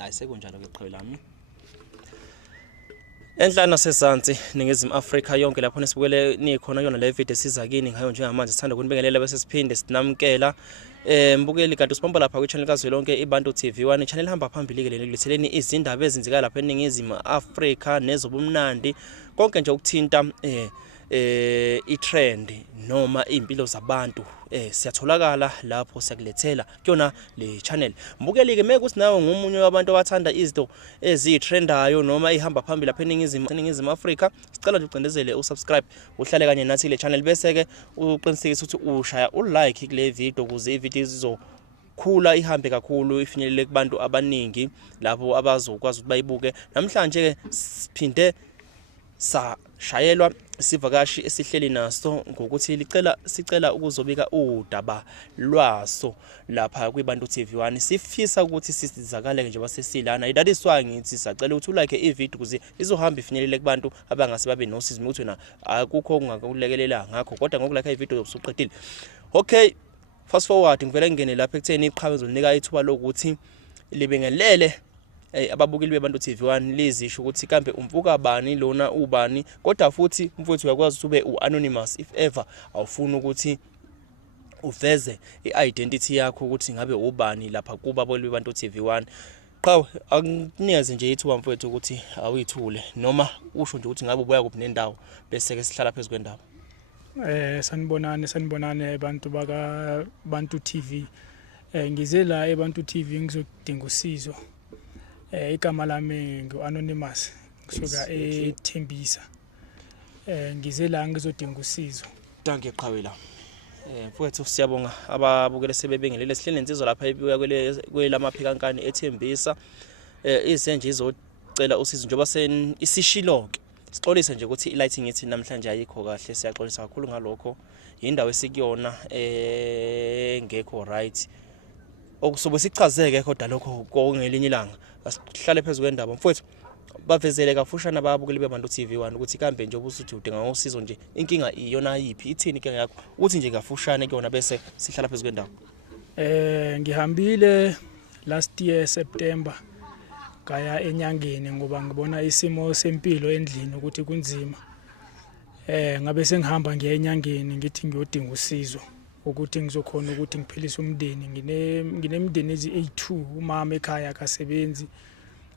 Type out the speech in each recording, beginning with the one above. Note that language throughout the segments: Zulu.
Hayi sekunjalo ke qhawe lami. Enhlana sezantsi ningizimi Afrika yonke lapho nesibukele nikhona yona le video siza kini ngayo njengamanje sithanda ukunibingelela bese siphinde sinamkela mbukeli kanti sibamba lapha kwi-channel kazwelonke iBantu TV1 channel hamba phambili ke lelitheleni izindaba ezenzeka lapha eningizimi Afrika nezobumnandi konke nje ukuthinta i-trend noma impilo zabantu siyatholakala lapho siyakulethela kuyona le channel. Mbukeli ke meke usinawe ngomunye wabantu abathanda izinto ezitrendayo noma ihamba phambili lapha eningizimi Afrika, sicela nje ucindezele usubscribe uhlale kanye nathi le channel bese ke uqinisekise ukuthi ushaya ulike kule video ukuze ivideo izokhula ihambe kakhulu ifinyelele kubantu abaningi lapho abazokwazi ukuthi bayibuke. Namhlanje ke siphinde sashayelwa isivakashi esihleli naso ngokuthi sicela ukuzobika udaba lwaso lapha kwiBantu TV1. Sifisa ukuthi sisizakale nje basesilana idadiswa ngithi sacela ukuthi ulike ivideo ukuze izohamba ifinyelele kubantu abangase babe nosizi ukuthi wena akukho ongakulekelela ngakho kodwa ngokulike ivideo usuqedile. Okay, fast forward ngivele ngene lapha ekutheni iqhawe zonika ithuba lokuthi libingelele ababukeli beBantu TV1 lizisho ukuthi kambe umvuka bani lona ubani, kodwa futhi mfowethu uyakwazi ukuthi ube uanonymous if ever awufuna ukuthi uveze i-identity yakho ukuthi ngabe ubani lapha kubabukeli beBantu TV1. Qhawe akunikeze nje ithuba mfowethu ukuthi awuyithule noma usho nje ukuthi ngabe ubuya kuphi nendawo bese ke sihlala phezulu kwendaba. Sanibonane abantu baka Bantu TV. Ngize la eBantu TV ngizodinga usizo. Igama lami ngu-Anonymous kusuka eThembisa. Ngize la ngizodinga usizo. Danke qhawe la. Mfowethu siyabonga ababukele sebebingelele sihlele insizwa lapha ebuya kwelamaphikankani eThembisa. Izenje izocela usizo njengoba isishiloke. Sixolise nje ukuthi ilighting yethi namhlanje ayikho kahle, siyaxolisa kakhulu ngalokho. Indawo esikuyona ngekho right. Okusobe sichazeke kodwa lokho kongelinye ilanga asihlale phezulu kwendaba mfowethu bavezele kafushana ababukeli beBantu TV1 ukuthi kambe nje ubusuthi udinga usizo nje inkinga iyona yipi ithini inkinga yakho uthi nje ngafushane kuyona bese sihlala phezulu kwendaba. Ngihambile last year September ngaya enyangeni ngoba ngibona isimo sempilo endlini ukuthi kunzima. Ngabe sengihamba ngiya enyangeni ngithi ngiyodinga usizo ukuthi ngizokhona ukuthi ngiphilise umndeni. Nginemndeni ezi-82, umama ekhaya akasebenzi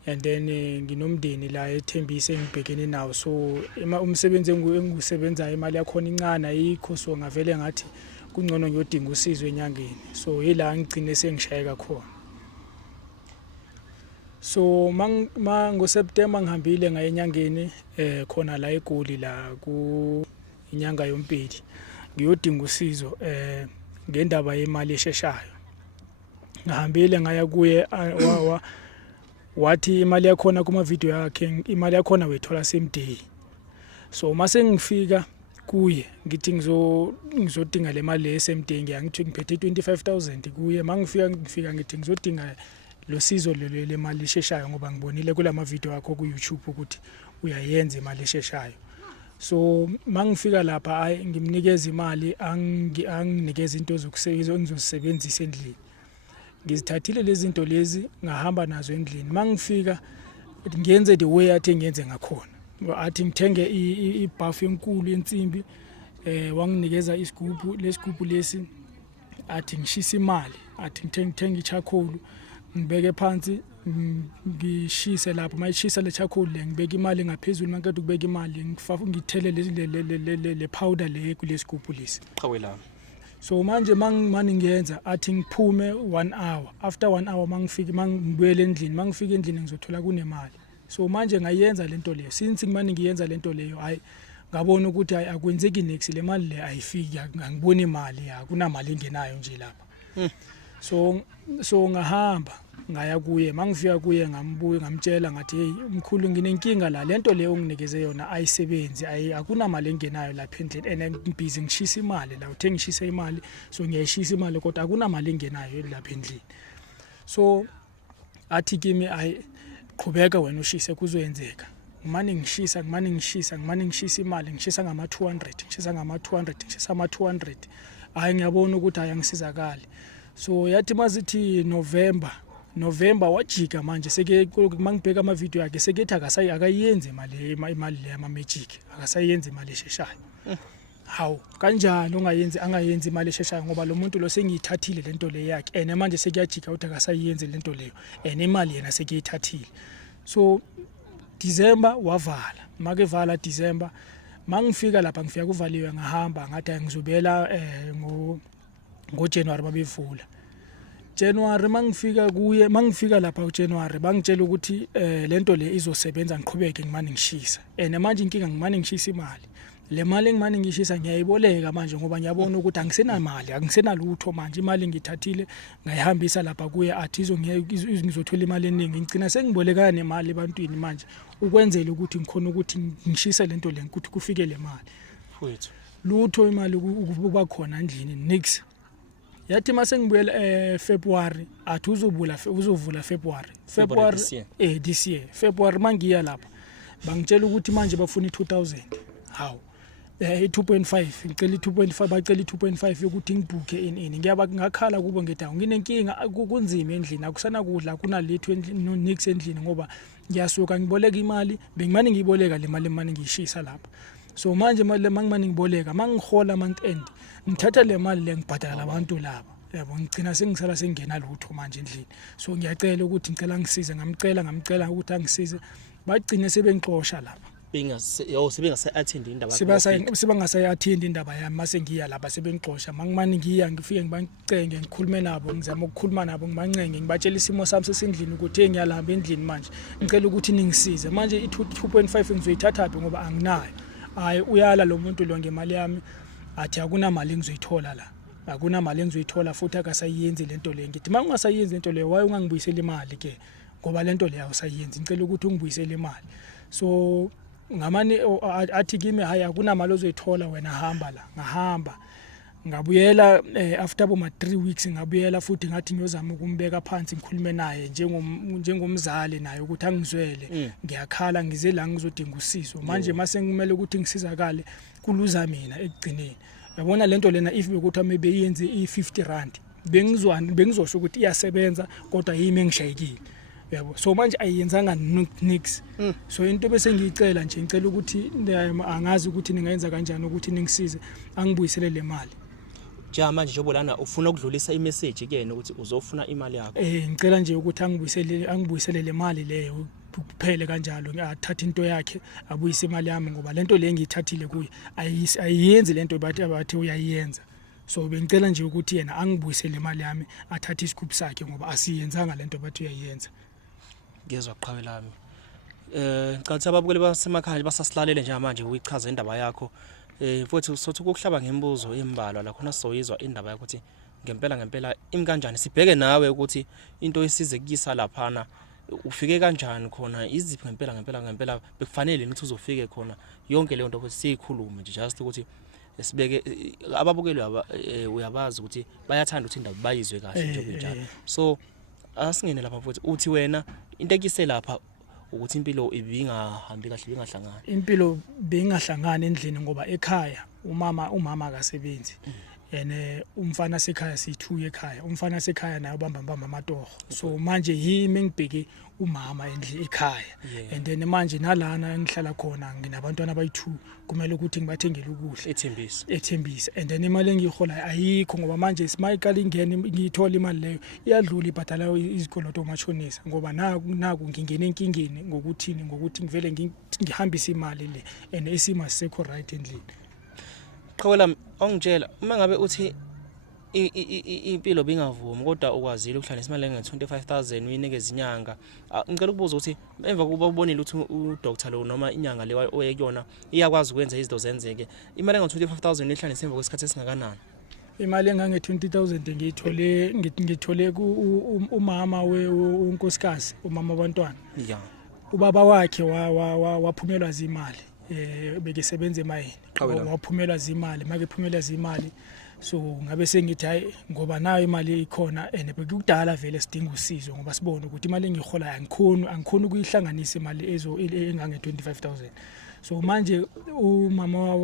and then nginomndeni la eThembisa engibhekene nawo, so umsebenzi engisebenzayo imali yakhona incane ayikho, so ngavele ngathi kungcono ngiyodinga usizo enyangeni, so yila ngigcine sengishayeka khona. So ngoSeptember ngihambile ngaya enyangeni khona la eGoli la ku inyanga yompili ngiyodinga usizo ngendaba yemali esheshayo. Ngihambile ngaya kuye wathi imali yakhona kuma video yakhe imali yakhona wethola same day. So mase ngifika kuye ngithi ngizodinga le mali le same day ngithi ngiphethe 25,000 kuye. Mangifika ngithi ngizodinga lo sizo le mali esheshayo ngoba ngibonile kula ma video akho ku YouTube ukuthi uyayenza imali esheshayo. So mangifika lapha ngimnikeza imali anginikeza into zokusebenza engizosebenzisa endlini. Ngizithathile lezi zinto lezi ngahamba nazo endlini. Mangifika ngiyenze the way athi ngiyenze ngakhona. Athi ngithenge ibuff enkulu yensimbi wanginikeza isigubhu lesigubhu lesi athi ngishisa imali athi ngithenge i-charcoal ngibeke phansi ngishise lapho mayishisa le charcoal le ngibeka imali ngaphezulu mangikade ukubeka imali ngithele le powder le kulesigubhu lesi Qhawe la. So manje mangimani ngiyenza athi ngiphume 1 hour, after 1 hour mangibuyele endlini, mangifika endlini ngizothola kunemali. So manje ngayenza lento leyo, since ngimani ngiyenza lento leyo hayi ngabona ukuthi hayi akwenzeki next le mali le ayifiki, angiboni imali akunamali engenayo nje lapha. So ngahamba ngaya kuye, mangifika kuye ngambuye ngamtshela ngathi hey mkhulu nginenkinga la, lento leyo onginikeze yona ayisebenzi, akunamali engenayo lapha endlini and ngibhizi ngishisa imali la, uthe ngishisa imali so ngiyayishisa imali kodwa akunamali engenayo lapha endlini. So athi kimi qhubeka wena ushise kuzoyenzeka. Ngimane ngishisa imali, ngishisa ngama 200, ngishisa ama 200. Hayi ngiyabona ukuthi hayi angisizakali. So yathi mazithi November November wajika manje seke mangibheka ama video yakhe sekethi akayenze imali le ama magic akasayenzi imali esheshayo. Hawu kanjani angayenzi imali esheshayo ngoba lo muntu lo sengiyithathile lento le yakhe ene manje sekuyajika ukuthi akasayenzi lento leyo ene imali yena sekuyithathile. So December wavala makevala December mangifika lapha ngifika kuvaliwe ngahamba ngathi ngizobela ngo January babevula. January mangifika lapha uJanuary bangitshela ukuthi lento le izosebenza ngiqhubeke ngimane ngishisa ene manje inkinga ngimane ngishisa imali le mali engimane ngishisa ngiyayiboleka manje ngoba ngiyabona ukuthi angisenalutho manje imali ngithathile ngayihambisa lapha kuye athizo ngizothola imali eningi ngicina sengiboleka nemali ebantwini manje ukwenzela ukuthi ngikhona ukuthi ngishisa lento le ukuthi kufike le mali Mfowethu lutho imali ukuba khona endlini nix. Yathi mase ngibuyela February athi uzovula February this year February mangiya lapha bangitshela ukuthi manje bafuna 2000 hawu 2.5 ngicela 2.5 bacela 2.5 yokuthi ngibhuke ini ngiyabakhala kubo ngedawo nginenkinga kunzima endlini akusana kudla kunalitho nix endlini ngoba ngiyasuka ngiboleka imali bengimane ngiyiboleka le mali emane ngiyishisa lapha. So manje mali mangimane ngiboleka mangihola month end ngithatha le mali le ngibhadala abantu laba yabo ngicina sengisala sengena lutho manje endlini. So ngiyacela ukuthi ngicela ngisize ngamcela ukuthi angisize bagcine sebengixosha lapha sebengase attend indaba sebengase attend indaba yami mase ngiya lapha sebengixosha mangimane ngifike ngibacenge ngikhulume nabo ngizama ukukhuluma nabo ngibancenge ngibatshela isimo sami sesendlini ukuthi ngiyalamba endlini manje ngicela ukuthi ningisize manje i2.5 ngizoyithatha phi ngoba anginayo. Hayi uyala lo muntu lo ngemali yami athi akunamali engizoyithola la akunamali engizoyithola futhi akasayenzi lento le ngithi mangingasayenzi lento le waye ungangibuyisela imali ke ngoba lento le awusayenzi ngicela ukuthi ungibuyisele imali. So ngamani athi kimi hayi akunamali ozoyithola wena hamba la ngahamba ngabuyela after boma 3 weeks ngabuyela futhi ngathi ngiyozama ukumbeka phansi ngikhulume naye njengomzali naye ukuthi angizwele ngiyakhala ngize la ngizodinga usizo manje mase ngimele ukuthi ngisizakale kuluza mina ekugcineni. Yabona lento lena if bekuthi maybe yenze i50 rand bengizosho ukuthi iyasebenza kodwa yimi engishayekile yabo. So manje ayiyenzanga nix. So into bese ngiyicela nje ngicela ukuthi angazi ukuthi ningayenza kanjani ukuthi ningisize angibuyisele le mali. Manje njengoba lana ufuna ukudlulisa imessage kuyena ukuthi uzofuna imali yakho. Ngicela nje ukuthi angibuyisele le mali leyo kuphele kanjalo ngathatha into yakhe abuyise imali yami ngoba lento le ngiyithathile kuye ayiyenzi lento bathi uyayenza. So bengicela nje ukuthi yena angibuyisele imali yami athathe isigubhu sakhe ngoba asiyenzanga lento bathi uyayenza. Ngezwe qhawe lami. Ngicela ababukeli basemakhaya basasilalele nje manje uyichaza indaba yakho. Futhi sothi ukuhlaba ngembuzo embalwa la khona soyizwa indaba yakho ukuthi ngempela imi kanjani sibheke nawe ukuthi into esize kuyisa laphana ufike kanjani khona iziphi ngempela bekufanele ukuthi uzofike khona yonke leyo nto ukuthi siyikhulume nje just ukuthi sibeke ababukeli uyabazi ukuthi bayathanda ukuthi indaba bayizwe kahle nje kunjalo. So asingene lapha futhi uthi wena into ekise lapha ukuthi impilo ibingahambi kahle bingahlangana. Impilo bingahlangana endlini ngoba ekhaya umama akasebenzi ene umfana sekhaya sithuye ekhaya umfana sekhaya naye ubamba amatoho. So manje yimi engibheke umama endlini ekhaya and then manje nalana engihlala khona nginabantwana abayi2 kumele ukuthi ngibathengele ukudla ethembisa and then imali engiyihola ayikho ngoba manje simayiqala ingene ngiyithola imali leyo iyadlula ibhadala izikoloto omashonisa ngoba naku ngingene enkingeni ngokuthi ngivele ngihambisa imali le and isimo sisekho right endlini. Qhawela ongitshela uma ngabe uthi impilo bingavumi kodwa ukwazile ukuhlala isimali nge25,000 uyinikeza inyanga. Ngicela ukubuza ukuthi emva kuba ubonile ukuthi udoctor lo noma inyanga le oyekuyona iyakwazi ukwenza izinto zenzeke imali nge25,000 ehlala isemva kwesikhathi esingakanani? Imali engange 20,000 ngithole umama unkosikazi umama abantwana. Ubaba wakhe waphumelwa zimali bekesebenza emayini waphumelwa zimali makephumelwa zimali. So ngabe sengithi hayi ngoba nayo imali ikhona ene bekudala vele sidinga usizo ngoba sibone ukuthi imali engihola angikhona ukuyihlanganisa imali engange 25,000. So manje umama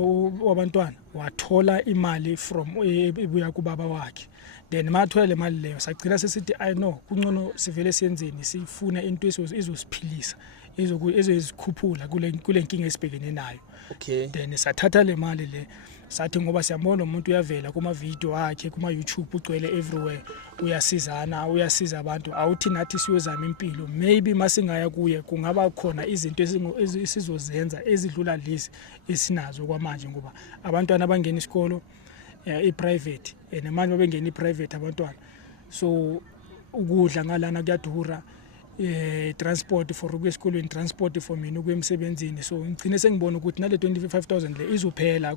wabantwana wathola imali from ebuya kubaba wakhe then mathola le mali leyo sagcina sesithi I know kungcono sivele siyenzeni sifuna into ezosiphilisa ezokukhuphula kule nkinga esibhekene nayo. Okay. Then sathatha le mali le sathi ngoba siyabona umuntu uyavela kuma video akhe kuma YouTube ugcwele everywhere uyasiza abantu awuthi nathi siyozama impilo maybe masingaya kuye kungaba khona izinto esizozenza ezidlula lezi esinazo kwamanje ngoba abantwana abangena isikolo i-private nemanje bengena i-private abantwana so ukudla ngalana kuyadura transport for ukuya esikolweni transport for mina ukuya emsebenzini so ngicine sengibona ukuthi nale 25,000 le izophela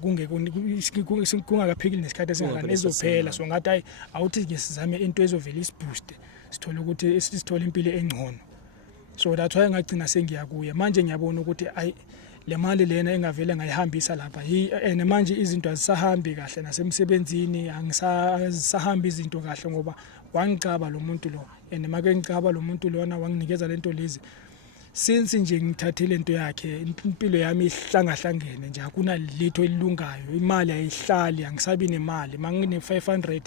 kungakaphekile nesikhathi esingakani izophela so ngathi hayi awuthi ke sizame into ezovela isiboost sithole ukuthi sithole impilo engcono so that's why ngagcina sengiyakuya manje ngiyabona ukuthi ayi le mali lena engavele ngayihambisa lapha and manje izinto azisahambi kahle nasemsebenzini angisahambi izinto kahle ngoba wangicaba lo muntu lo and make ngicaba lo muntu lona wanginikeza lento lezi since nje ngithathile into yakhe impilo yami ihlangahlangene nje akuna litho elilungayo imali ayihlali angisabi nemali mangine 500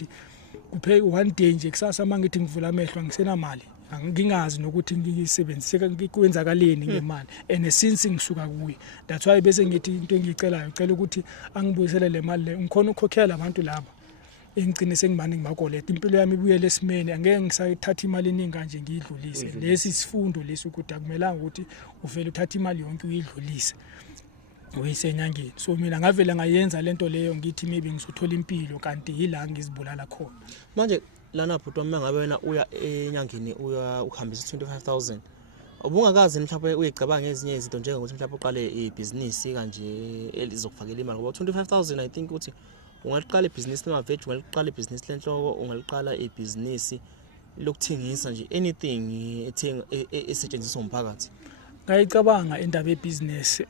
kuphe one day nje kusasa mangithi ngivula amehlo ngisena mali ngingazi nokuthi ngiyisebenzise kwenzakaleni ngemali and since ngisuka kuye that's why bese ngithi into engicelayo ucela ukuthi angibuyisele le mali le ngikhona ukukhokhela abantu laba engicine sengimani ngimakoleta impilo yami ibuyele esimene angeke ngisayithatha imali eningi kanje ngiyidlulise lesi sifundo lesi ukuthi akumelanga ukuthi uvele uthatha imali yonke uyidlulise uyisenyangeni so mina ngavela ngayenza lento leyo ngithi maybe ngizothola impilo kanti yila ngizibulala khona manje lana bhuti wami ngabe wena uya enyangeni uya ukuhambisa 25,000 ubungakazi mhlawumbe uyicabanga ezinye izinto njengokuthi mhlawumbe uqale ibusiness kanje elizokufakela imali ngoba 25,000 I think ukuthi ungaliqala ibusiness lema-veg ungaliqala ibusiness lenhloko ungaliqala ibusiness lokuthengisa nje anything esetshenziswa umphakathi ngayicabanga indaba yebusiness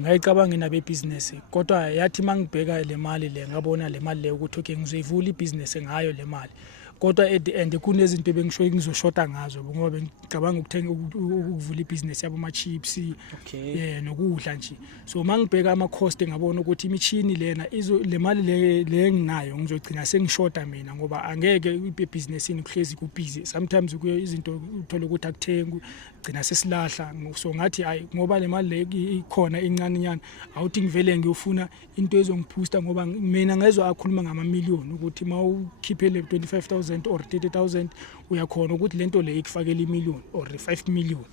ngayicabanga indaba yebusiness kodwa yathi mangibheka le mali le ngabona le mali le ukuthi okay ngizoyivula ibusiness ngayo le mali kodwa at the end kunezinto bengisho ngizoshota ngazo ngoba ngicabanga ukuthenga ukuvula ibusiness yabo ama chips nokudla nje so mangibheka ama cost ngabona ukuthi imachine lena le mali le nginayo ngizogcina sengishota mina ngoba angeke ibusinessini kuhlezi kubusy sometimes kuyo izinto uthola ukuthi akuthengwa gcina sesilahla so ngathi hayi ngoba le mali le ikhona incane nyana awuthi ngivele ngiyofuna into ezongiboosta ngoba mina ngezwe akhuluma ngama-million ukuthi mawukhiphe le 25,000 or 30,000 uyakhona ukuthi lento le ikufakela i-million or 5 million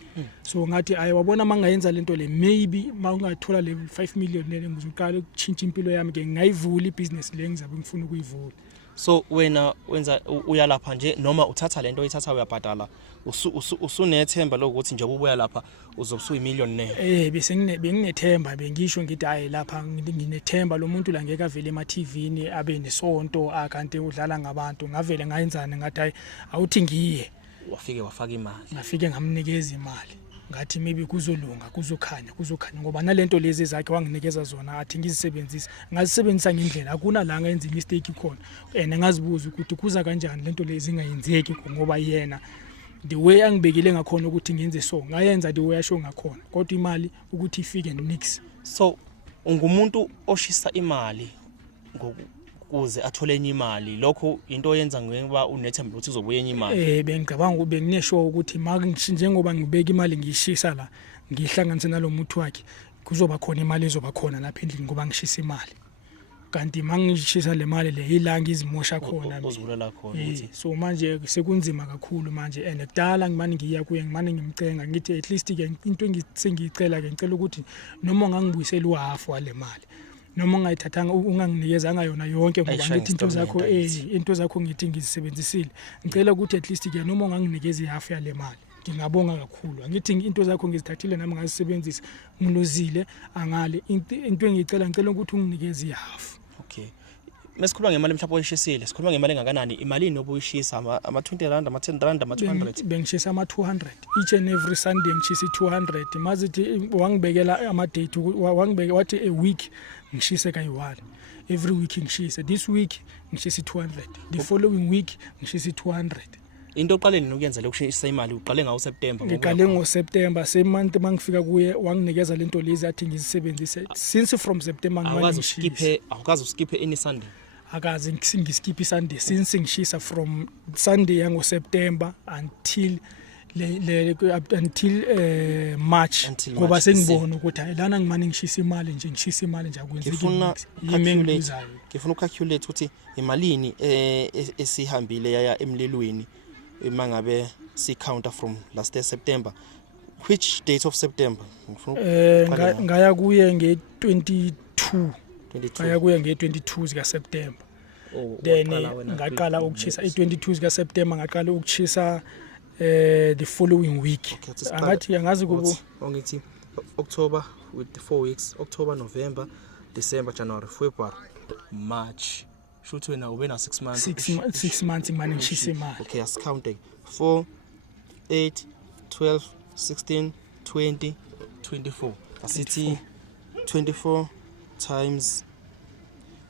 so ngathi hayi wabona mangayenza lento le maybe mangathola le 5 million le ngizoqala ukutshintsha impilo yami ke ngayivula ibusiness le ngizabe ngifuna ukuyivula so wena wenza uyalapha nje noma uthatha lento oyithatha uyabhadala usunethemba lokuthi nje ubuya lapha uzobusuka i-million ne bese benginethemba bengisho ngithi hayi lapha nginethemba lo muntu la ngeke avele ema-TVini abe nesonto akanti udlala ngabantu ngavele ngayenzana ngathi hayi awuthi ngiye wafaka imali ngafike ngamnikeza imali ngathi maybe kuzolunga kuzokhanya ngoba nalento lezi zakhe wanginikeza zona athi ngizisebenzise ngazisebenzisa ngendlela akuna la ngenza mistake khona and ngazibuza ukuthi kuza kanjani lento lezi ingayenzeki ngoba yena the way angibekile ngakhona ukuthi ngenze so ngayenza the way asho ngakhona kodwa imali ukuthi ifike nix so ungumuntu oshisa imali kuze athole enye imali lokho into oyenza ngoba unethemba ukuthi uzobuya enye imali bengicabanga ukuthi benginesho ukuthi njengoba ngibeka imali ngishisa la ngihlanganise nalomuntu wakhe kuzoba khona imali ezoba khona lapha endlini ngoba ngishisa imali kanti mangishisa le mali le ilanga izimosha khona uzivulela khona ukuthi so manje sekunzima kakhulu manje and kudala ngimani ngiya kuye ngimani ngimcenga ngithi at least ke into engicela ke ngicela ukuthi noma ungangibuyisela uhalf wale mali noma ungayithathanga unganginikezanga yona yonke ngoba ngithi into zakho ngithi ngizisebenzisile ngicela ukuthi at least ke noma unganginikeza ihalf yale mali ngingabonga kakhulu angithi into zakho ngizithathile nami ngazisebenzisa ngilozile angale into engicela ngicela ukuthi unginikeze ihalf okay mesikhuluma ngemali mhlawumbe oyishisile sikhuluma ngemali engakanani imalini obuyishisa ama 20 rand ama 10 rand ama 200 bengishisa ama 200 each and every Sunday ngishisa 200 mazithi wangibekela ama date wangibeke wathi a week ngishise kayi1 every week ngishise this week ngishisa 200 the following week ngishisa 200 into oqale nini ukuyenza lokushisa imali uqale ngawo September ngiqale ngoSeptember same month mangifika kuye wanginikeza lento lezi athi ngizisebenzise since from September awukazi uskiphe any Sunday akaze ngiskip Sunday since ngishisa from Sunday yango September until March ngoba sengibona ukuthi hayi lana ngimane ngishisa imali nje akwenzeki ngifuna ucalculate ukuthi imalini esihambile yaya emlelweni mangabe si counter from last year September. Which date of September? Ngaya kuye nge22 ngaya kuye nge22 zika September. Then ngaqala ukuchisa i22 zika September ngaqala ukuchisa the following week. Angazi kubo ngithi October with the 4 weeks, October, November, December, January, February, March. Shoot wena ube na 6 months. 6 months ngimane ngishisa imali. Okay, as counting 4 8 12 16 20 24. Asithi 24 times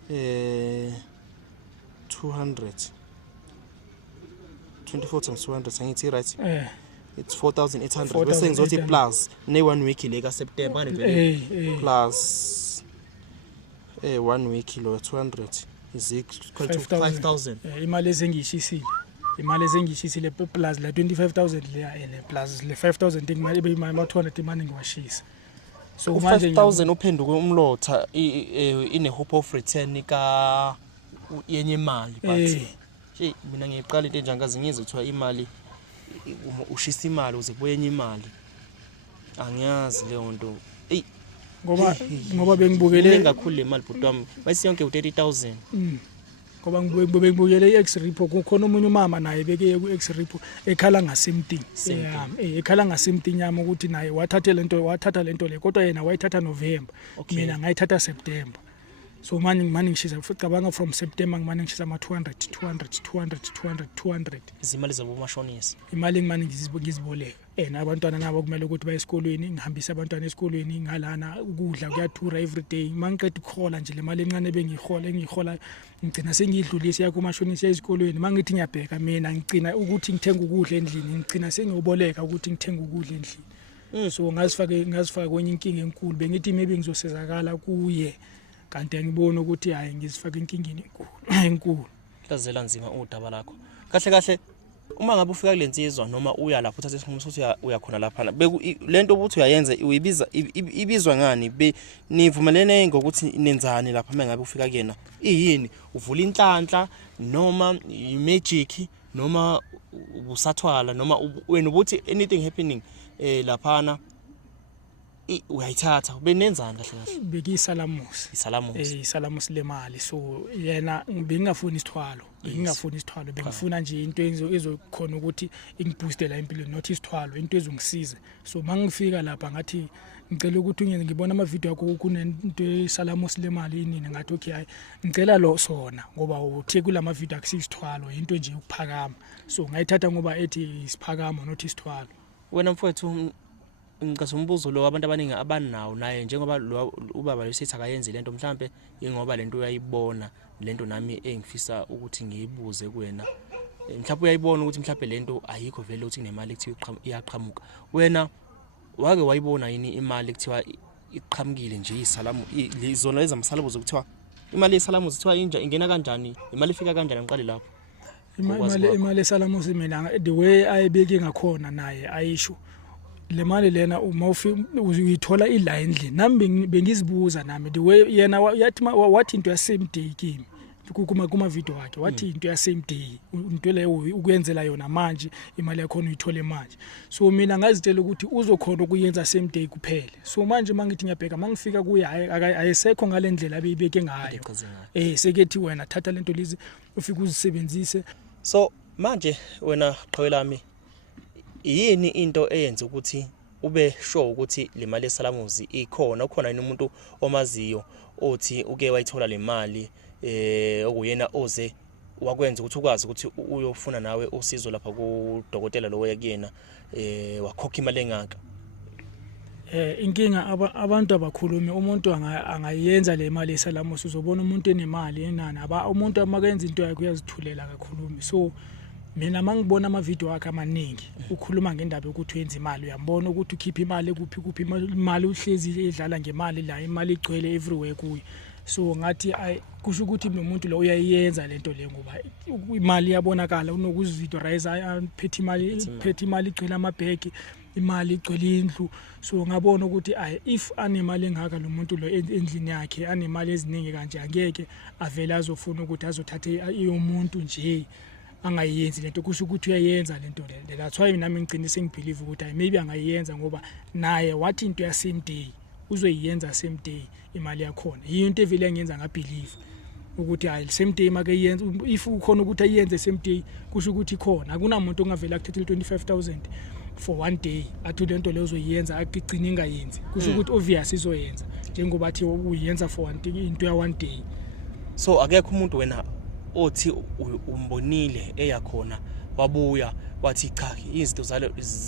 200. 24 times 200 angithi right? It's 4,800. Bese ngizothi plus ne 1 week le ka September ngivele plus 1 week lo 200 is equal to 5,000. Imali ezengiyishisile. Imali ezengiyishisile plus la 25,000 le ene plus le 5,000 imali ebe imali 200 imali ngiwashisa. So manje 5,000 uphenduke umlotha ine hope of return ka yenye imali but mina ngiqala into enjangazi ngizwe kuthiwa imali ushisa imali uze kuyenye imali angiyazi leyo nto ngoba bengibukele kakhulu le mali bhuti wami bayisiyonke u30,000 ngoba ngibukele iX-Repo kukhona umunye umama naye beke ku-X-Repo ekhala ngasemtini ekhala ngasemtini yami ukuthi naye wathatha lento le kodwa yena wayithatha November mina ngayithatha September. So manje ngimane ngishisa futhi cabanga from September ngimane ngishisa ama 200 izimali zabomashonisi imali ngimane ngiziboleka abantwana nabo kumele ukuthi baye esikolweni ngihambisa abantwana esikolweni ngalana ukudla kuyathura every day mangiqeda ukukhola nje le mali encane engiyihola ngicina sengidlulisa yakho mashonisi esikolweni mangithi ngiyabheka mina ngicina ukuthi ngithenga ukudla endlini ngicina sengiyoboleka ukuthi ngithenga ukudla endlini so ngazifaka kwenye inkinga enkulu bengithi maybe ngizosezakala kuye kanti ngibona ukuthi hayi ngizifaka inkingeni enkulu hlazela nzima udaba lakho kahle uma ngabe ufika kulensizwa noma uya lapho uthatha isinqumo sokuthi uyakhona lapha lento obuthi uyayenza ibizwa ngani nivumelene ngokuthi nenzani lapha mangabe ufika kuyena yini uvula inhlanhla noma imagic noma ubusathwala noma wena ubuthi anything happening laphana uyayithatha benenzani kahle isalamusi lemali so yena bengingafuni isithwalo bengifuna nje into ezokhona ukuthi ingiboostela empilweni not isithwalo into ezongisiza so mangifika lapha ngathi ngicela ukuthi ngibona ama video akho kunento esalamusi lemali inini ngathi okay hayi ngicela lo sona ngoba uthi kulama video akusisithwalo into nje ukuphakama so ngayithatha ngoba ethi isiphakama not isithwalo. Wena mfowethu ngicela umbuzo lo abantu abaningi abanawo naye njengoba ubaba lesithi akayenzi lento mhlambe ingoba lento uyayibona lento nami engifisa ukuthi ngiyibuze kuwena mhlawumbe uyayibona ukuthi mhlawumbe lento ayikho vele ukuthi kunemali ekuthiwa iyaqhamuka wena wake wayibona yini imali ekuthiwa iqhamukile nje isalamu izona ezamsalamu zokuthiwa imali yesalamu zithiwa inja ingena kanjani imali ifika kanjani ngiqale lapho imali esalamu mina the way ayibeke ngakhona naye ayisho le mali lena uma uyithola ila endlini nami bengizibuza nami the way yena yathi wathi into ya same day kimi kuma video wakhe wathi into ya same day into leyo ukuyenzela yona manje imali yakho uyithole manje so mina ngazitshela ukuthi uzokhona ukuyenza same day kuphela so manje mangithi ngiyabheka mangifika kuye ayisekho ngalendlela abeyibeke ngayo sekethi wena thatha lento lizi ufike uzisebenzise so manje wena qhawe lami yini into eyenza ukuthi ube sure ukuthi le mali esalamuzi ikhona ukhona yini umuntu omaziyo othi uke wayithola le mali okuyena oze wakwenza ukuthi ukwazi ukuthi uyofuna nawe usizo lapha ku dokotela lo wayekuyena wakhokha imali engaka inkinga abantu abakhulumi umuntu angayenza le mali esalamuzi uzobona umuntu enemali enani umuntu amakenza into yakhe uyazithulela kakhulumi so mina mangibona ama video akhe amaningi ukhuluma ngendaba ukuthi wenza imali uyambona ukuthi ukhipha imali kuphi imali uhlezi edlala ngemali la imali igcwele everywhere kuye so ngathi kusho ukuthi nomuntu lo uyayenza lento le ngoba imali iyabonakala unokuzidorize phethe imali igcwele amabhegi imali igcwele indlu so ngabona ukuthi if anemali engaka lo muntu lo endlini yakhe anemali eziningi kanje angeke avele azofuna ukuthi azothatha umuntu nje angayenzi lento kusho ukuthi uyayenza lento le that's why nami ngicine sengibelieve ukuthi maybe angayenza ngoba naye wathi into ya same day uzoyenza same day imali yakhona into evele ngiyenza ngabelieve ukuthi same day make yenza if ukhona ukuthi ayenze same day kusho ukuthi khona akunamuntu ongavela akuthathele 25000 for one day athi lento leyo uzoyenza agcina ingayenzi kusho ukuthi obvious izoyenza njengoba athi uyenza for one day into ya one day so akekho umuntu wena othi umbonile eyakhona wabuya wathi cha izinto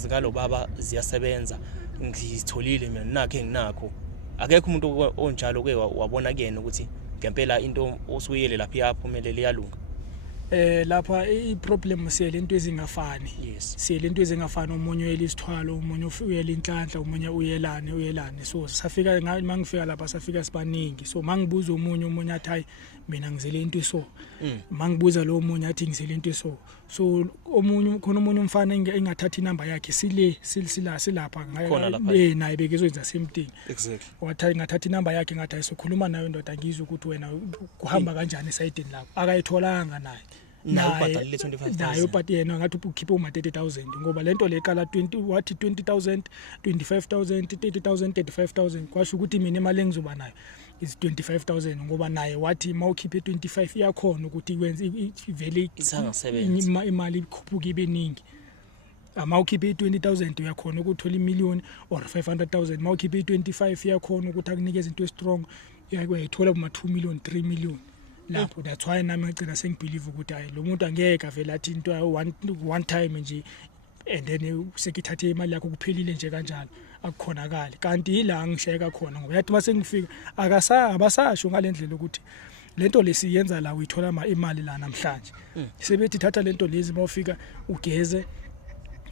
zalo baba ziyasebenza ngizitholile mina nakhe nginakho akekho umuntu onjalo ke wabona kuyena ukuthi ngempela into osuyele lapha yaphumelele yalunga lapha iproblem siyelento ezingafani siyelento ezingafani umunye uyelizithwalo umunye uyela inhlanhla umunye uyelane so safika mangifika lapha safika sibaningi so mangibuza umunye athi hayi mina ngizele into so mangibuza lo umunye athi ngizele into so omunye khona umunye umfana engathatha inamba yakhe silapha naye bekezwenza same thing exactly wathi ngathatha inamba yakhe ngathi ayisokhuluma nayo ndoda ngizwe ukuthi wena kuhamba kanjani esayidini lapho akayitholanga naye ubhadalile 25000 naye but yena ngathi ukhiphe uma 30000 ngoba lento le qala 20000 25000 30000 35000 kwasho ukuthi mina imali engizoba nayo is 25000 ngoba naye wathi mawukhiphe 25 iyakhona ukuthi ikwenze ivele isangasebenza imali ikhuphuka ibe ningi mawukhiphe 20000 uyakhona ukuthola imillion or 500000 mawukhiphe 25 iyakhona ukuthi akunikeze into strong uyayithola kuma 2 million 3 million lapho that's why nami ngicela sengibelieve ukuthi lo muntu angeke avela athi into one time nje and then sekithathe imali yakho kuphelile nje kanjalo akukhonakala kanti ila ngisheka khona ngoba yathi mase ngifika abasasho ngalendlela ukuthi lento lesiyenza la uyithola imali la namhlanje sebethi thatha lento lezi mawufika ugeze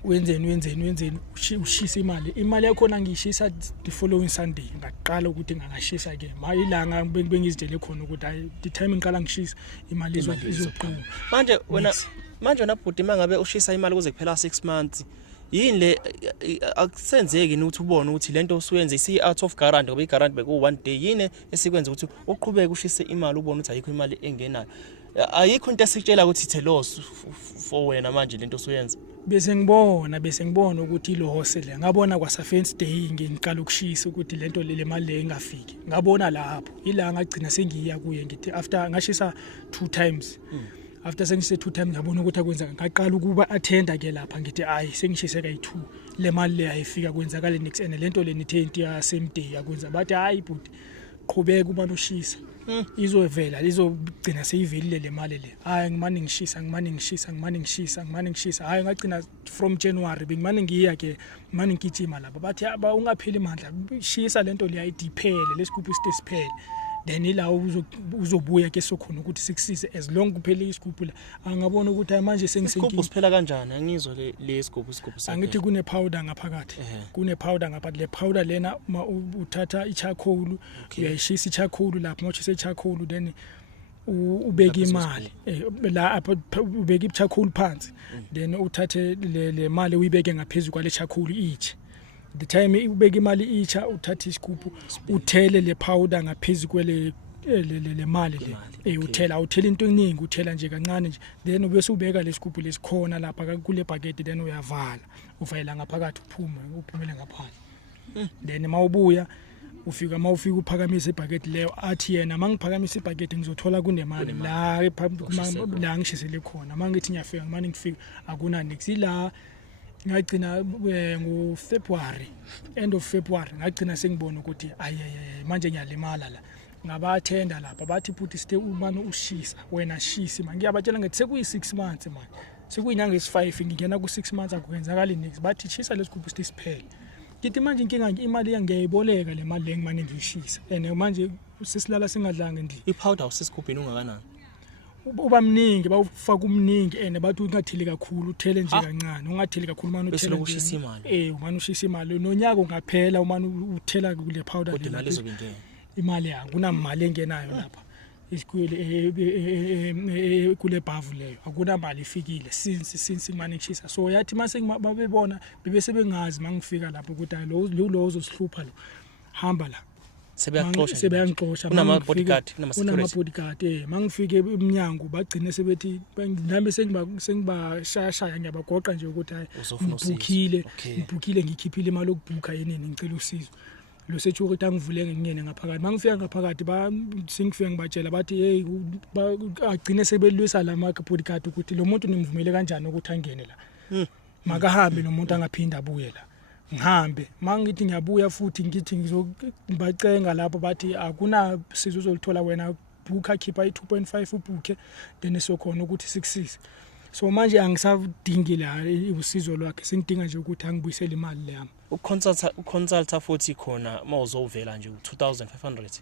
wenzeni ushisa imali yakhona ngishisa the following Sunday ngaqala ukuthi ngangashisa ke mayilanga bengizitshele khona ukuthi the time ngiqala ngishisa imali izoqhuma manje wena bhuti mangabe ushisa imali kuze kuphela 6 months yini le akusenzeki ukuthi ubone ukuthi lento usuyenza isi out of guarantee ngoba i-guarantee beku one day yini esikwenza ukuthi uqhubeke ushise imali ubone ukuthi ayikho imali engenayo ayikho into esikutshela ukuthi ithe loss for wena manje lento usuyenza bese ngibona ukuthi lo hosele ngabona kwa Safence Day ngiqala ukushisa ukuthi lento le mali le ingafiki ngabona lapho ila ngagcina sengiya kuye ngithi after ngashisa 2 times after sengise 2 times ngabona ukuthi akwenza ngaqala ukuba attenda ke lapha ngithi sengishise ka 2 le mali le ayifika kwenzakala next and lento le nithe into ya same day akwenza bathi but qhubeka uma noshisa izovela izogcina seyivelile le mali le ngimane ngishisa ngagcina from January bengimane ngiya ke manje ngigijima lapha bathi ungapheli mandla shisa lento le ayidiphele lesigubhu siphele then ila uzobuya ke sokhona ukuthi sikusize as long kuphele isigubhu la angabona ukuthi manje sengisenkingi siphela kanjani angizwa le sigubhu sakhe angithi kune powder ngaphakathi kune powder ngaphakathi le powder lena uthatha i-charcoal uyayishisa i-charcoal lapho mawushisa i-charcoal then ubeka imali la ubeka i-charcoal phansi then uthathe le mali uyibeke ngaphezulu kwale charcoal ichi the time ubeka imali icha uthatha isigubhu uthele le powder ngaphezulu kwele le mali le uthela into eningi uthela nje kancane nje then ubese ubeka lesigubhu lesikhona lapha kule bucket then uyavala ufayela ngaphakathi uphumele ngaphandle then mawubuya mawufika uphakamisa ibucket leyo athi yena mangiphakamisa ibucket ngizothola kunemali la ngishisele khona mangithi ngiyafika manje ngifika akuna nix la ngagcina ngoFebruary end of February ngagcina sengibona ukuthi manje ngiyalimala la ngabathenda lapha bathi futhi sithe umane ushisa wena shisi manje ngiyabatshela ngathi sekuyi6 months manje sekuyinyanga esi5 ngingena ku6 months akwenzakala nix bathi shisa lesigubhu siphele ngithi manje inkinga imali ngiyayiboleka le mali engimane ngishisa and manje sisilala singadlanga endlini i-powder usesigubhini ungakanani uba mningi bawufaka umningi and bathi ungatheli kakhulu uthele nje kancane ungatheli kakhulu manje uthele ukushisa imali umane ushisa imali nonyaka ungaphela umane uthela kule powder kodwa imali izobingena imali yakho kunamali engenayo lapha isikwele kule bhavu leyo akunamali ifikile since managisa so yathi mase babebona bebese bengazi mangifika lapho ukuthi lo uzosihlupha lo hamba la sebeyanxosha kunama bodyguard mangifike eminyango bagcine sebethi nami sengibashaya ngiyabagoqa nje ukuthi hayi ngibhukhile ngikhiphile imali okubhukha yenini ngicela usizo lo sethi ukuthi angivulenge ngingene ngaphakathi mangifika ngaphakathi singifike ngibatshela bathi hey agcine sebelwisa lama bodyguard ukuthi lo muntu nimvumele kanjani ukuthi angene la makahambe nomuntu angaphinda abuye la ngihambe mangithi ngiyabuya futhi ngithi ngizobacenga lapho bathi akuna sizo uzolithola wena booker khipha i2.5 ubhuke then sokhona ukuthi 66 so manje angisadingi la usizo lwakhe sengidinga nje ukuthi angibuyisele imali le yami uconsulta futhi khona mawuzovela nje u2000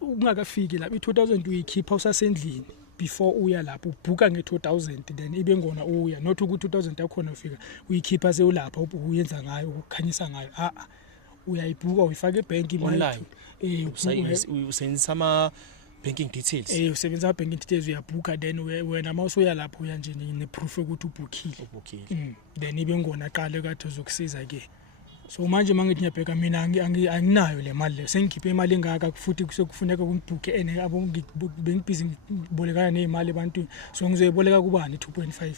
ungakafiki lapha i2000 uyikhipha usasendlini before uya lapho ubhuka nge2000 then ibe ngona uya not ukuthi 2000 yakhona ufika uyikhipha sewulapha uyenza ngayo ukukhanyisa ngayo uyayibhuka uyifaka ebank online usebenzisa ama banking details usebenzisa banking details uyabhuka then wena mawusoya lapho uya nje neproof ukuthi ubhukhile then ibe ngona qale kade uzokusiza ke so manje mangithi ngiyabheka mina anginayo le mali le sengikhiphe imali engaka futhi kufuneka ngibhuke ene abo bengibhizi ngibolekana nezimali abantu so ngizoyiboleka kubani 2.5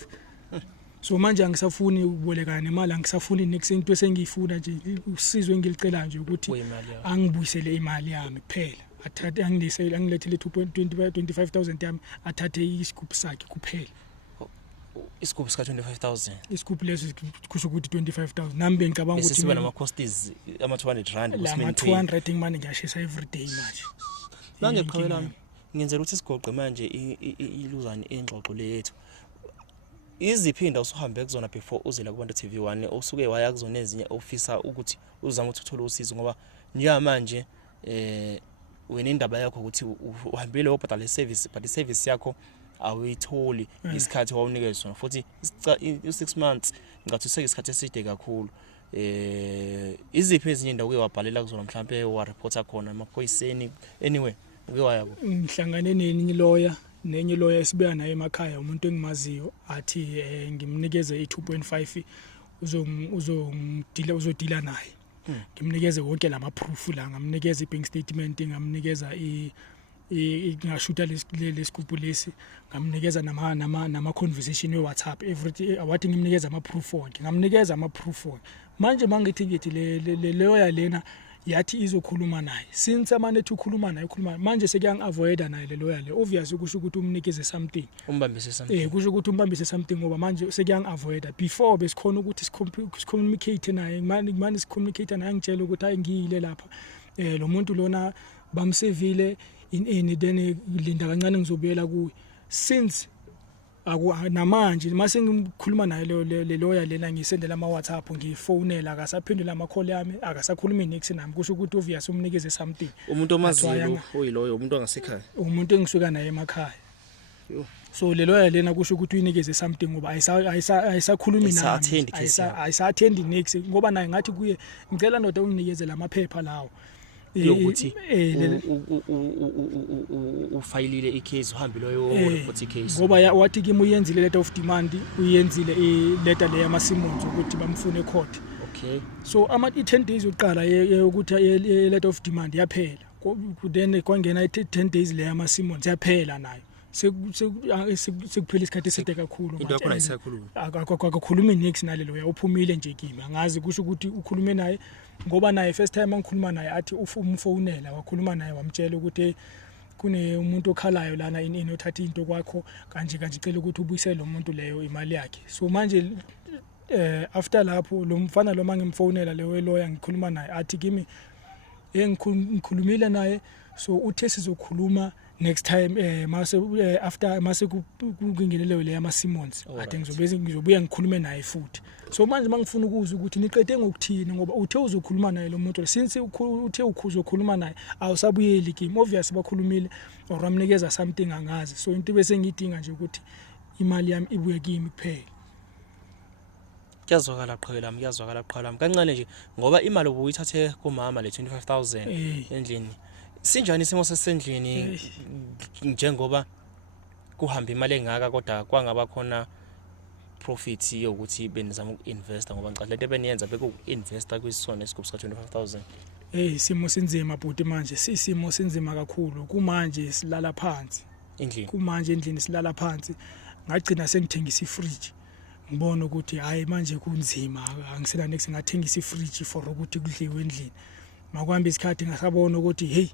so manje angisafuni ukubolekana nemali angisafuni next into esengiyifuna nje usizo engilicela nje ukuthi angibuyisele imali yami kuphela athathe angilethele 2.25,000 yami athathe isigubhu sakhe kuphela isigubhu sika 25,000 isigubhu leso kusho ukuthi 25,000 nami bengicabanga ukuthi sibe nama costs ama 200 rand kusimeni 200 imali ngiyashisa every day manje bangeqhawela ngenzela ukuthi sigoqe manje iluzane engxoxo le yethu iziphinda usuhambe kuzona before uzela kubantu TV1 osuke waya kuzona ezinye ofisa ukuthi uzama ukuthola usizo ngoba njengamanje wena indaba yakho ukuthi uhambile wobhadala service but service yakho awuyitholi isikhathi wawunikezwe sona futhi 6 months ngathi useyisikhathi eside kakhulu iziphi ezinye indawo uke wabhalela kuzona mhlambe wa reporter khona amaphoyiseni anyway uke waya ngihlangane nenye lawyer esibeka naye emakhaya umuntu engimaziyo athi ngimnikeze i2.5 uzodila naye ngimnikeze wonke lama proof la ngamnikeza ibank statement ngamnikeza ngashuta lesigubhu lesi ngamnikeza nama conversation we-WhatsApp everything awathi ngimnikeza ama proof wonke ngamnikeza ama proof wonke manje mangithi le lawyer lena yathi izokhuluma naye since amanethi ukhuluma naye manje sekuyangiavoida naye le lawyer le obviously kusho ukuthi umnikeze something umbambise something kusho ukuthi umbambise something ngoba manje sekuyangiavoida before besikhona ukuthi sicommunicate naye manje sicommunicate naye ngitshela ukuthi hayi ngiyile lapha lo muntu lona bamsevile in then linda kancane ngizobuyela kuwe since namanje mase ngikhuluma naye le lawyer lena ngisendela ama WhatsApp ngifonela akasaphendula ama call yami akasakhulumi next nami kusho ukuthi obvious umnikeze something umuntu omaziyo oyiloyo umuntu angasekhaya umuntu engisuka naye emakhaya so le lawyer lena kusho ukuthi uyinikeze something ngoba ayisakhulumi nami ayisathendi next ngoba naye ngathi kuye ngicela ndoda unginikeze lamaphepha lawo yokuthi ufayilile icase uhambile report icase ngoba wathi kimi uyenzile letter of demand uyenzile letter le yama Simmons ukuthi bamfune court okay so ama 10 days uqala ukuthi letter of demand yaphela then kwangena 10 days le yama Simmons yaphela nayo sekuphela isikhathi eside kakhulu into yakho ayisakhuluma akakhulumi next nalelo uyaphumile nje kimi angazi kusho ukuthi ukhulume naye ngoba naye first time angikhuluma naye athi umfonela wakhuluma naye wamtshela ukuthi kune umuntu okhalayo lana ini othatha into kwakho kanje icela ukuthi ubuyisele lo muntu leyo imali yakhe so manje after lapho lo mfana lo mangimfonela leyo lawyer ngikhuluma naye athi kimi ngikhulumile naye so uthe sizokhuluma next time mase kungeneleyo le yama Simmons ade ngizobuya ngikhulume naye futhi so manje mangifuna ukuzwa ukuthi niqede ngokuthini ngoba uthe uzokhuluma naye lo muntu since uthe uzokhuluma naye awusabuyeli kimi obvious bakhulumile or amnikeza something angazi so into bese ngidinga nje ukuthi imali yami ibuye kimi kuphela Kuyazwakala qhela lami kancane nje ngoba imali ubuyithathe kumama le 25000 endlini. Sinjani isimo sesendlini njengoba kuhamba imali engaka kodwa kwangaba khona profit yokuthi benizama uku-investa ngoba ngicela lento ebeniyenza beku-investa kwisona isigubhu sika 25000. Isimo sinzima bhuti manje sisimo sinzima kakhulu kumanje silala phansi Endlini kumanje endlini silala phansi ngagcina sengithengisa ifridge ngibona ukuthi hayi manje kunzima angisela next ngathengisa ifridge for ukuthi kudliwe endlini makuhamba isikhathi ngasabona ukuthi hey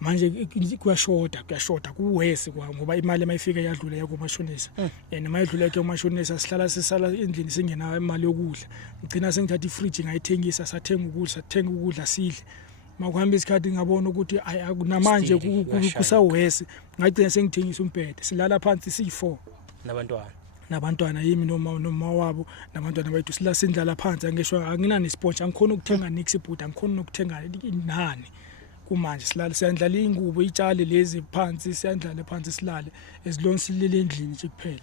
manje kuyashoda kuwese ngoba imali mayifika yadlula yakomashonisa mayidlula komashonisa sisala endlini singenayo imali yokudla ngicina sengithatha ifridge ngayithengisa sathenga ukudla sidle makuhamba isikhathi ngabona ukuthi namanje kusawese ngagcina sengithengisa umbhede silala phansi si4 nabantwana yimi noma wabo nabantwana bethu sindlala phansi angisho anginani sponge angikhona ukuthenga nix ibhuda angikhona nokuthenga inani kumanje siyandlala ingubo itshale lezi phansi siyandlala phansi silale esilone silele endlini nje kuphela.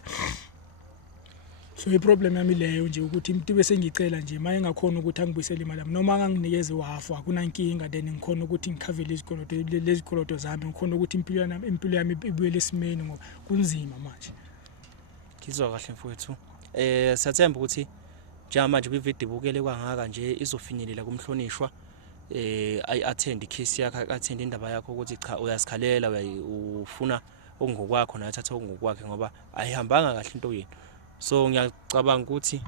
So iproblem yami leyo nje ukuthi umuntu bese ngicela nje maye ngakhona ukuthi angibuyisele imali yami noma anganginikeze wafu akunankinga then ngikhona ukuthi ngikhavele lezikoloto zami ngikhona ukuthi impilo yami ibuyele esimeni ngoba kunzima manje. Ngizwa kahle mfowethu. Siyathemba ukuthi manje kwivideo ibukele kwangaka nje izofinyelela kumhlonishwa. I-attend icase yakhe attend indaba yakho ukuthi cha uyasikhalela ufuna okungokwakho nathatha okungokwakhe ngoba ayihambanga kahle into yini. So ngiyacabanga ukuthi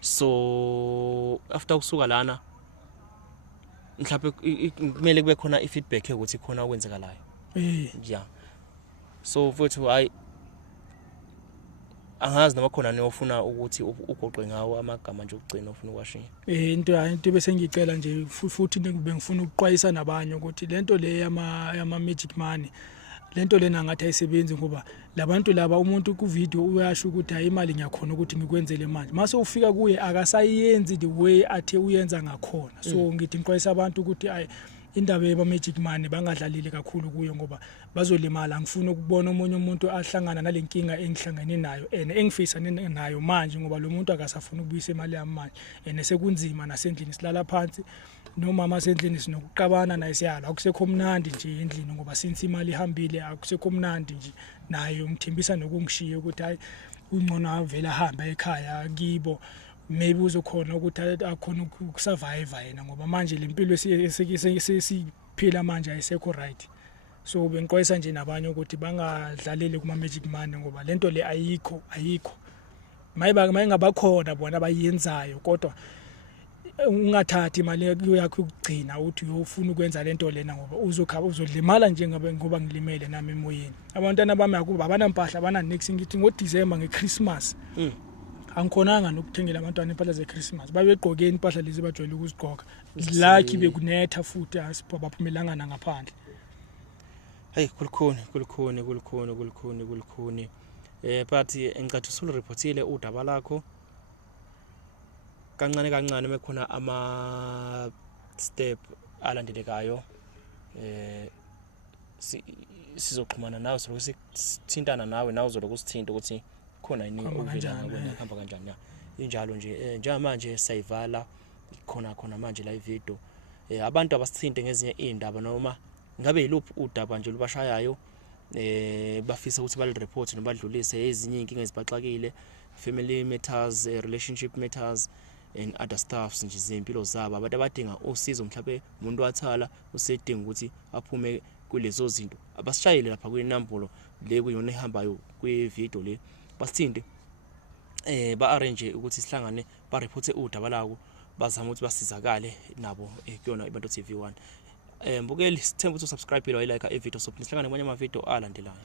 so after ukusuka lana mhlawumbe kumele kube khona ifeedback ukuthi khona okwenzekalayo. Yeah. So futhi hayi angazi noma khona niyofuna ukuthi ugoqe ngawo amagama nje ukugcina ufuna ukwashiya. Into bese ngicela nje futhi ngifuna ukuqwayisa nabanye ukuthi lento le yama magic money lento lena ngathi ayisebenzi ngoba labantu laba umuntu ku video uyasho ukuthi hayi imali ngiyakhona ukuthi ngikwenzele manje mase ufika kuye akasayenzi the way athe uyenza ngakhona. So ngithi ngiqwayisa abantu ukuthi hayi indaba yeba magic money bangadlalile kakhulu kuyo ngoba bazolimala. Ngifuna ukubona omunye umuntu ahlangana nalenkinga engihlangane nayo engifisane nayo manje ngoba lo muntu akasafuna ukubuyisa imali yami manje sekunzima nasendlini silala phansi nomama sendlini sinokuqabana naye siyala akusekho mnandi nje endlini ngoba since imali ihambile akusekho mnandi nje nayo ngithembisa nokungishiya ukuthi hayi ungcono avela hamba ekhaya kibo maybe uzokhona ukuthi akhona ukusurvive yena ngoba manje lempilo sesiphila manje ayisekho right. So bengiqwayisa nje nabanye ukuthi bangadlaleli kuma magic money ngoba lento le ayikho mayingaba khona bona abayenzayo kodwa ungathathi imali yakho ukugcina uthi uyofuna ukwenza lento lena ngoba uzolimala nje ngoba ngilimele nami emoyeni. Abantwana bami akuba abanampahla abana next ngithi ngoDecember ngeChristmas angikhonanga nokuthengela abantwana impahla zeChristmas babegqoke impahla lezi bajwayele ukuzigqoka lucky bekunetha futhi asibaphumelanga ngaphandle. Hey kulukhuni but engicathu sul reportile udaba lakho kancane mekhona ama step alandelekayo sizoxhumana nawe sithintana nawe nawe uzoloku usithinta ukuthi khona yini okuhamba kanjani. Injalo nje njengamanje sayivala khona manje la video abantu abasithinte ngezinye indaba noma ngabe yiluphi udaba nje lubashayayo bafisa ukuthi bal report noma badlulise ezinye inkinga ezibaxakile family matters relationship matters and other stuffs nje zempilo zabo abantu abadinga usizo mhlawumbe umuntu wathala usedinga ukuthi aphume kulezo zinto abasishayele lapha kwinambolo le kuyona ehambayo kwivideo le basithinte ba arrange ukuthi sihlangane ba report udaba lako bazama ukuthi basizakale nabo kuyona iBantu TV1. Mbukeli sithemba ukuthi subscribe lo like ivideo so sihlangane kwenye ama video alandelayo.